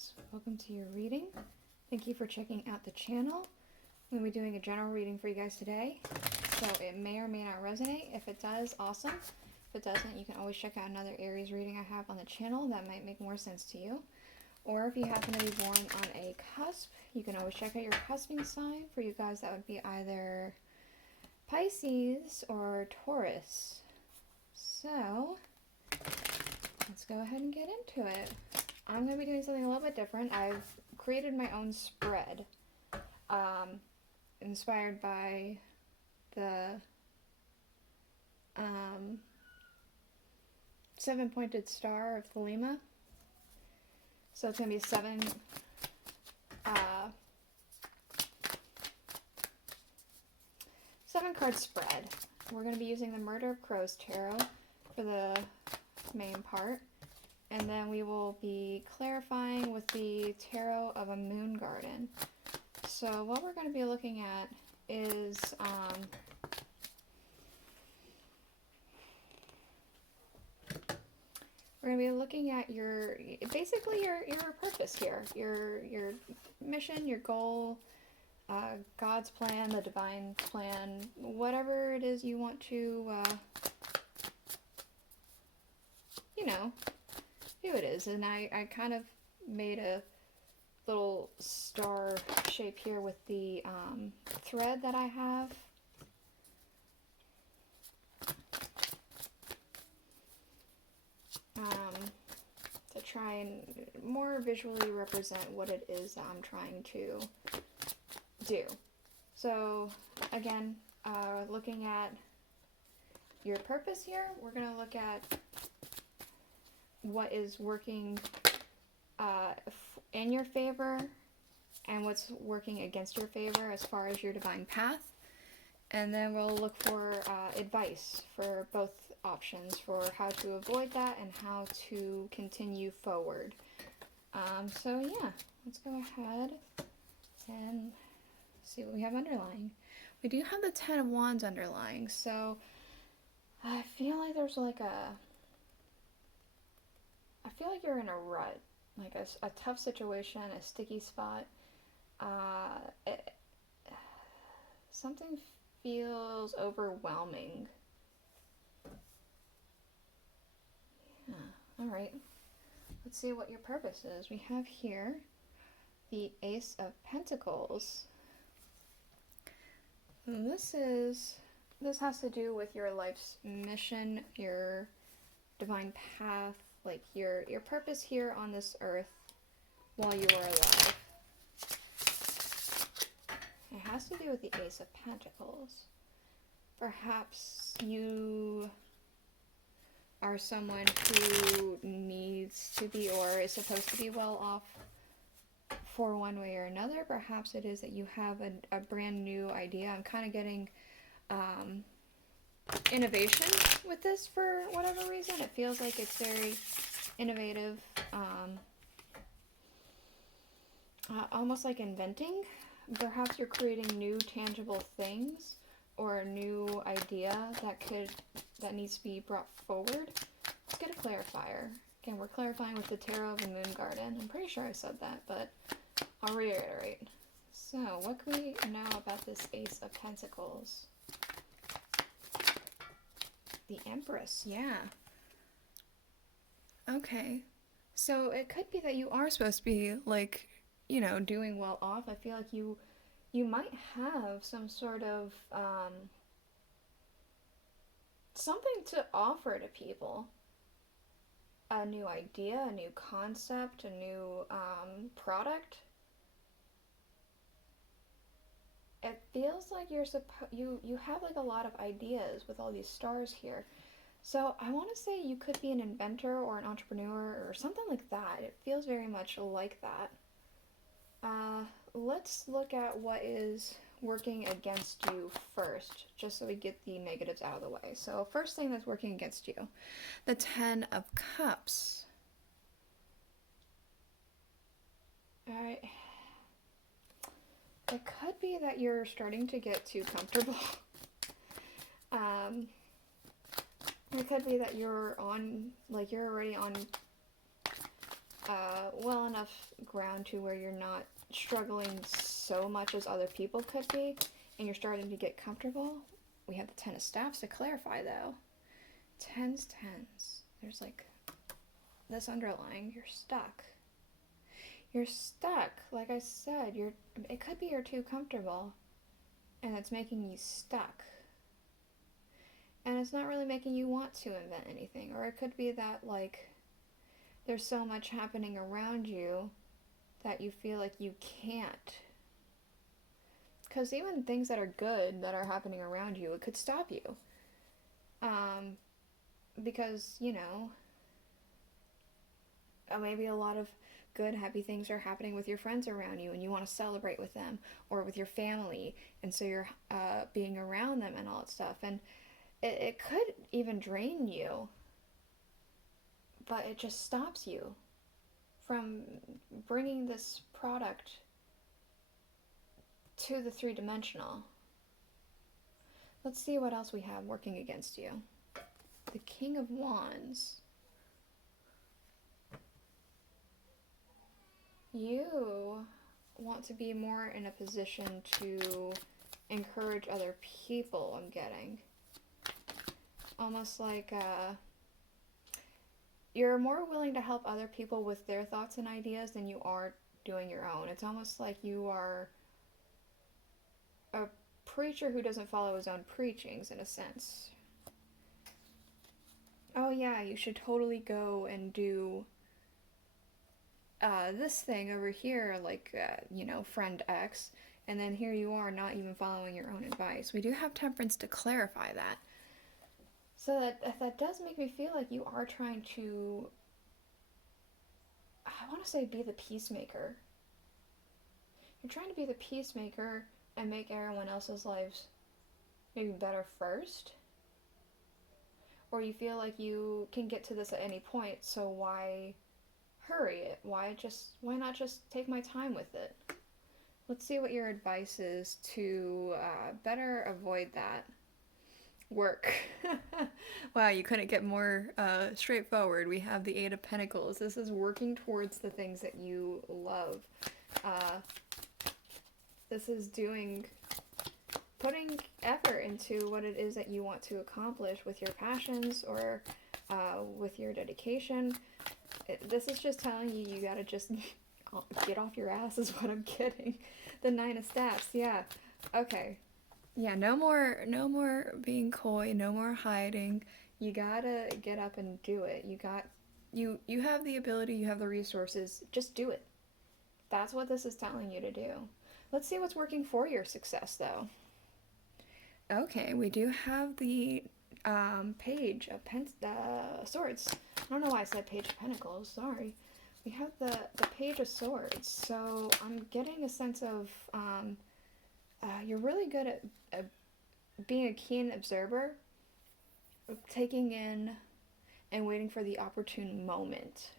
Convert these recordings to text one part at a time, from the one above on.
Aries, welcome to your reading. Thank you for checking out the channel. I'm going to be doing a general reading for you guys today, so it may or may not resonate. If it does, awesome. If it doesn't, you can always check out another Aries reading I have on the channel that might make more sense to you. Or if you happen to be born on a cusp, you can always check out your cusping sign. For you guys, that would be either Pisces or Taurus. So let's go ahead and get into it. I'm going to be doing something a little bit different. I've created my own spread, inspired by the seven-pointed star of Thelema. So it's going to be seven card spread. We're going to be using the Murder of Crows Tarot for the main part. And then we will be clarifying with the Tarot of a Moon Garden. So what we're going to be looking at is we're going to be looking at your purpose here, your mission, your goal, God's plan, the divine plan, whatever it is you want to, who it is. And I kind of made a little star shape here with the thread that I have. To try and more visually represent what it is that I'm trying to do. So again, looking at your purpose here, we're going to look at what is working in your favor and what's working against your favor as far as your divine path. And then we'll look for advice for both options for how to avoid that and how to continue forward. So yeah, let's go ahead and see what we have underlying. We do have the Ten of Wands underlying, so I feel like there's like I feel like you're in a rut, like a tough situation, a sticky spot. Something feels overwhelming. Yeah, alright. Let's see what your purpose is. We have here the Ace of Pentacles. And this has to do with your life's mission, your divine path, like your purpose here on this earth while you are alive. It has to do with the Ace of Pentacles. Perhaps you are someone who needs to be or is supposed to be well off for one way or another. Perhaps it is that you have a brand new idea. I'm kind of getting innovation with this for whatever reason. It feels like it's very innovative, almost like inventing. Perhaps you're creating new tangible things or a new idea that needs to be brought forward. Let's get a clarifier. Again, we're clarifying with the Tarot of the Moon Garden. I'm pretty sure I said that, but I'll reiterate. So, what can we know about this Ace of Pentacles? The Empress, yeah. Okay. So, it could be that you are supposed to be, like, doing well off. I feel like you might have some sort of something to offer to people. A new idea, a new concept, a new product. It feels like you have like a lot of ideas with all these stars here. So I want to say you could be an inventor or an entrepreneur or something like that. It feels very much like that. Let's look at what is working against you first, just so we get the negatives out of the way. So first thing that's working against you, the Ten of Cups. Alright. It could be that you're starting to get too comfortable. It could be that you're already on well enough ground to where you're not struggling so much as other people could be, and you're starting to get comfortable. We have the Ten of Staffs to clarify, though. Tens. There's like this underlying, you're stuck. You're stuck. Like I said, it could be you're too comfortable, and it's making you stuck. And it's not really making you want to invent anything. Or it could be that, like, there's so much happening around you that you feel like you can't. Because even things that are good that are happening around you, it could stop you. Because, you know, maybe a lot of good, happy things are happening with your friends around you, and you want to celebrate with them, or with your family, and so you're being around them and all that stuff. And it could even drain you, but it just stops you from bringing this product to the three-dimensional. Let's see what else we have working against you. The King of Wands. You want to be more in a position to encourage other people, I'm getting. Almost like you're more willing to help other people with their thoughts and ideas than you are doing your own. It's almost like you are a preacher who doesn't follow his own preachings, in a sense. Oh yeah, you should totally go and do this thing over here, like, you know, friend X, and then here you are not even following your own advice. We do have Temperance to clarify that. So that does make me feel like you are trying to, I want to say, be the peacemaker. You're trying to be the peacemaker and make everyone else's lives maybe better first. Or you feel like you can get to this at any point, so why hurry it? Why not just take my time with it? Let's see what your advice is to better avoid that. Work. Wow, you couldn't get more straightforward. We have the Eight of Pentacles. This is working towards the things that you love. This is putting effort into what it is that you want to accomplish with your passions or with your dedication. This is just telling you gotta just get off your ass is what I'm getting. The Nine of Staffs, yeah. Okay. Yeah, no more being coy, no more hiding. You gotta get up and do it. You have the ability, you have the resources, just do it. That's what this is telling you to do. Let's see what's working for your success, though. Okay, we do have the Page of Swords. I don't know why I said Page of Pentacles, sorry. We have the Page of Swords, so I'm getting a sense of you're really good at being a keen observer, taking in and waiting for the opportune moment,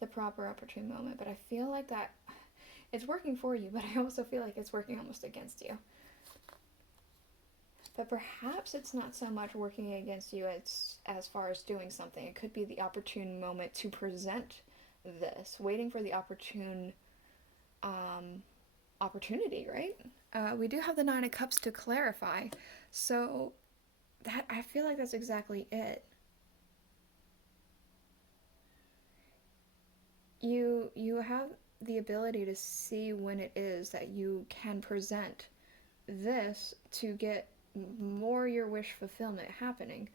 the proper opportune moment. But I feel like that it's working for you, but I also feel like it's working almost against you. But perhaps it's not so much working against you as far as doing something. It could be the opportune moment to present this, waiting for the opportune opportunity, right? We do have the Nine of Cups to clarify, so that I feel like that's exactly it. You have the ability to see when it is that you can present this to get more your wish fulfillment happening.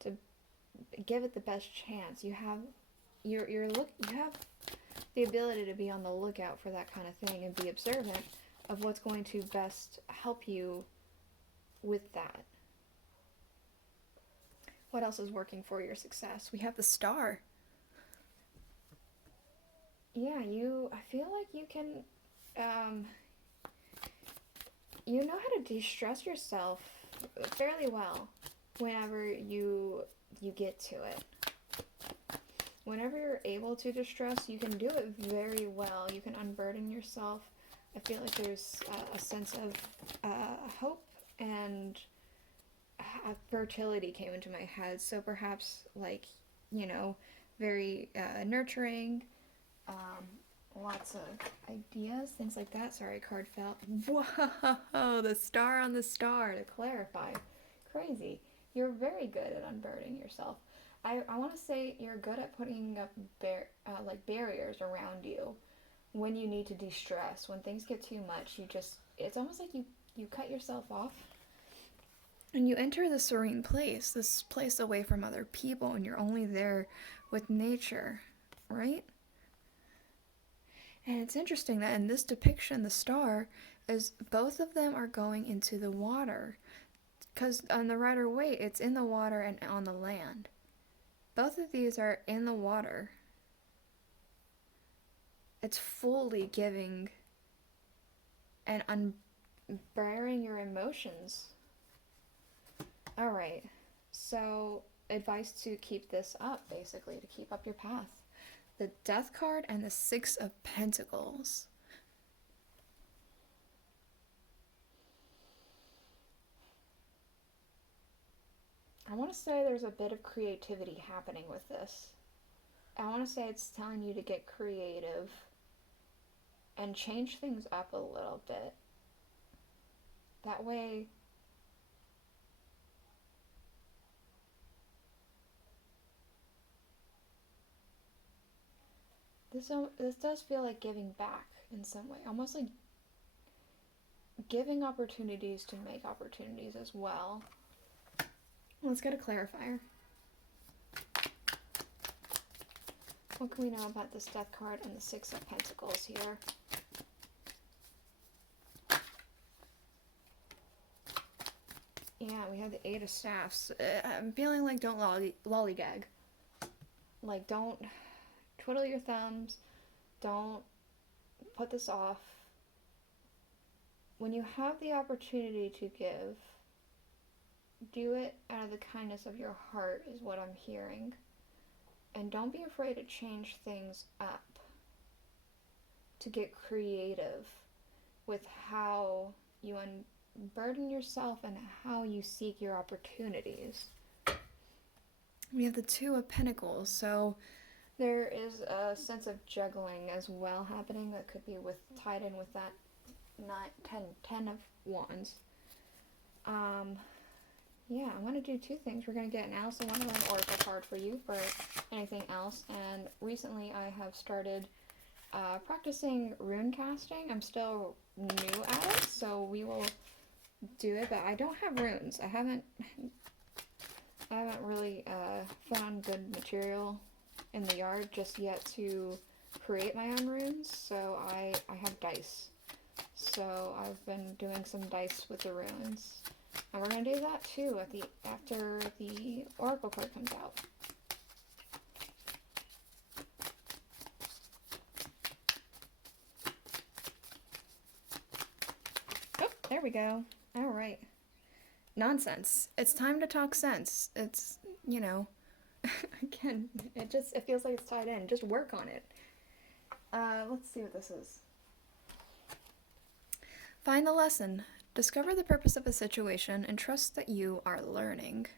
To give it the best chance. You have the ability to be on the lookout for that kind of thing and be observant of what's going to best help you with that. What else is working for your success? We have the Star. Yeah, I feel like you can, you know how to de-stress yourself fairly well whenever you get to it. Whenever you're able to distress, you can do it very well. You can unburden yourself. I feel like there's a sense of hope and fertility came into my head. So perhaps, like, you know, very nurturing, lots of ideas, things like that. Sorry, card fell. Whoa, the star on the star, to clarify. Crazy. You're very good at unburdening yourself. I want to say you're good at putting up like barriers around you when you need to de-stress. When things get too much, it's almost like you cut yourself off and you enter the serene place, this place away from other people, and you're only there with nature, right? And it's interesting that in this depiction, the star is both of them are going into the water. Because on the Rider-Waite, it's in the water and on the land. Both of these are in the water. It's fully giving and unbearing your emotions. Alright, so advice to keep this up, basically, to keep up your path. The Death card and the Six of Pentacles. I want to say there's a bit of creativity happening with this. I want to say it's telling you to get creative and change things up a little bit. That way, this does feel like giving back in some way. Almost like giving opportunities to make opportunities as well. Let's get a clarifier. What can we know about this Death card and the Six of Pentacles here? Yeah, we have the Eight of Staffs. I'm feeling like don't lollygag. Like, don't twiddle your thumbs. Don't put this off. When you have the opportunity to give, do it out of the kindness of your heart, is what I'm hearing. And don't be afraid to change things up. To get creative with how you unburden yourself and how you seek your opportunities. We have the Two of Pentacles, so there is a sense of juggling as well happening that could be tied in with that 10 of Wands. Yeah, I'm going to do two things. We're going to get an Alice in Wonderland Oracle card for you for anything else. And recently I have started practicing rune casting. I'm still new at it, so we will do it. But I don't have runes. I haven't really found good material in the yard just yet to create my own runes. So I have dice. So I've been doing some dice with the runes. And we're going to do that too after the Oracle card comes out. Oh, there we go. All right. Nonsense. It's time to talk sense. It's, again, it feels like it's tied in. Just work on it. Let's see what this is. Find the lesson. Discover the purpose of a situation and trust that you are learning.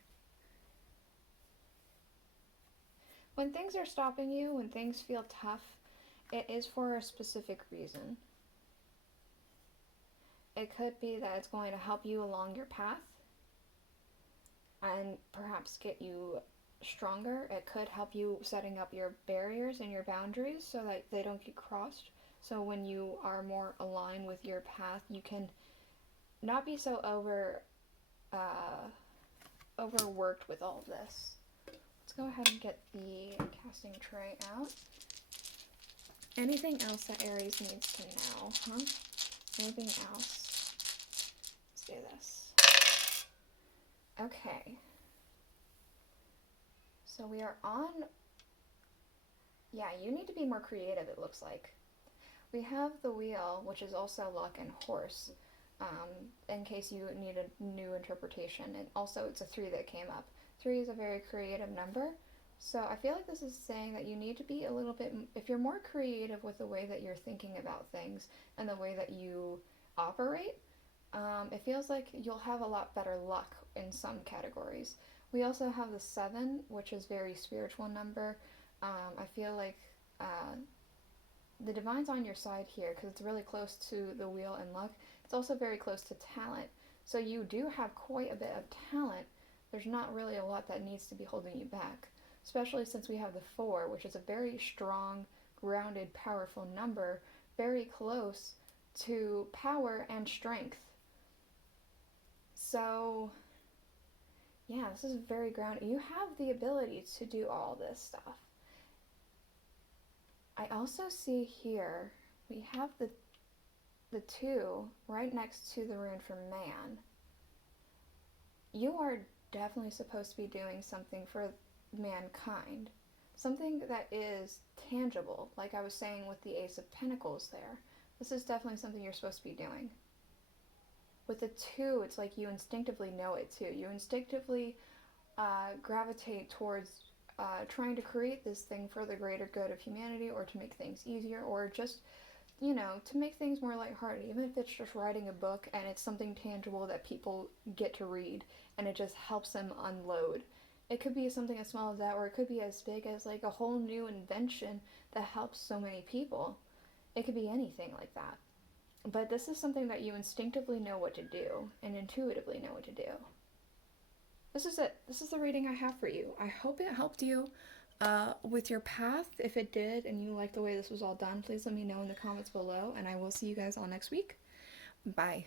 When things are stopping you, when things feel tough, it is for a specific reason. It could be that it's going to help you along your path and perhaps get you stronger. It could help you setting up your barriers and your boundaries so that they don't get crossed. So when you are more aligned with your path, you can not be so overworked with all of this. Let's go ahead and get the casting tray out. Anything else that Aries needs to know, huh? Anything else? Let's do this. Okay. So we are on... Yeah, you need to be more creative, it looks like. We have the wheel, which is also luck and horse. In case you need a new interpretation. And also it's a 3 that came up. 3 is a very creative number. So I feel like this is saying that you need to be a little bit, if you're more creative with the way that you're thinking about things and the way that you operate, it feels like you'll have a lot better luck in some categories. We also have the 7, which is very spiritual number. I feel like the divine's on your side here because it's really close to the wheel and luck. It's also very close to talent. So you do have quite a bit of talent. There's not really a lot that needs to be holding you back, especially since we have the 4, which is a very strong, grounded, powerful number, very close to power and strength. So, yeah, this is very grounded. You have the ability to do all this stuff. I also see here we have the 2 right next to the rune for man. You are definitely supposed to be doing something for mankind. Something that is tangible, like I was saying with the Ace of Pentacles there. This is definitely something you're supposed to be doing. With the 2, it's like you instinctively know it too. You instinctively gravitate towards trying to create this thing for the greater good of humanity, or to make things easier, or just, to make things more lighthearted, even if it's just writing a book and it's something tangible that people get to read and it just helps them unload. It could be something as small as that, or it could be as big as like a whole new invention that helps so many people. It could be anything like that. But this is something that you instinctively know what to do and intuitively know what to do. This is it. This is the reading I have for you. I hope it helped you with your path. If it did and you like the way this was all done, please let me know in the comments below, and I will see you guys all next week. Bye.